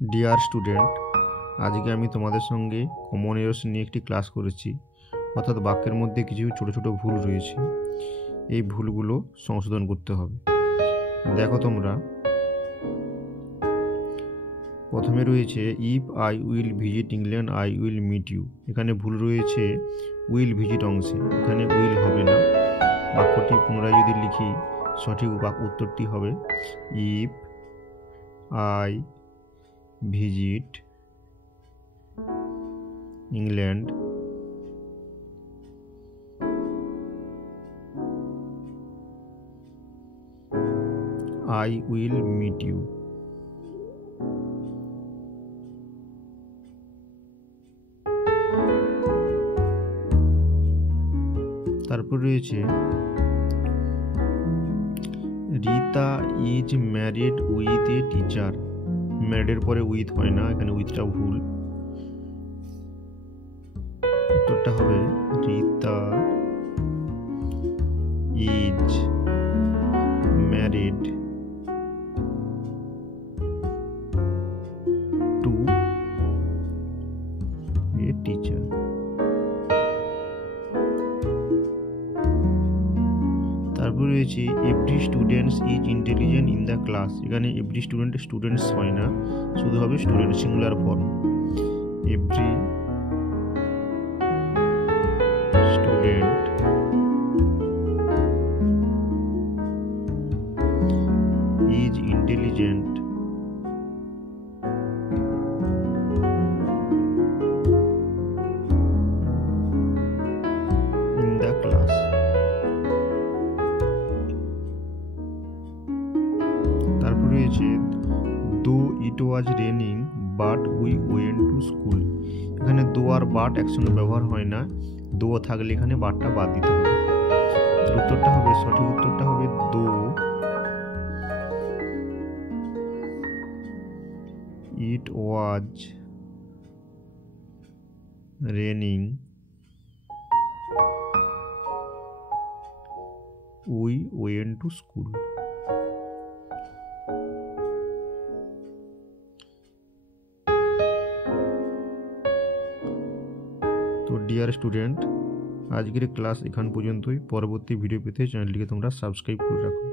Dear student, আজকে আমি তোমাদের সঙ্গে কমন এরর্স নিয়ে একটি ক্লাস করেছি। অর্থাৎ বাক্যের মধ্যে কিছু ছোট ছোট ভুল রয়েছে, এই ভুলগুলো সংশোধন করতে হবে। দেখো তোমরা, প্রথমে রয়েছে if I will visit England I will meet you. এখানে ভুল রয়েছে উইল ভিজিট অংশে, এখানে উইল হবে না। বাক্যটি পুনরায় যদি লিখি, সঠিক উত্তরটি হবে if I visit England I will meet you. তারপর রয়েছে Rita is married with a teacher. ম্যারিডের পরে উইথ হয় না, এখানে উইথটা ভুল। উত্তরটা হবে Rita is married to a teacher. তারপর রয়েছে every students is intelligent in the class. এখানে এভরি স্টুডেন্টস হয় না, শুধু হবে student, singular form. Every student is intelligent in the class. তারপর রয়েছে though it was raining but we went to school. এখানে দো আর বাট একসঙ্গে ব্যবহার হয় না, দো থাকলে এখানে বাটটা বাদ দিতে হবে। উত্তরটা হবে, সঠিক উত্তরটা হবে though it was raining we went to school. তো ডিয়ার স্টুডেন্ট, আজকের ক্লাস এখান পর্যন্তই। পরবর্তী ভিডিও পেতে চ্যানেলটিকে তোমরা সাবস্ক্রাইব করে রাখো।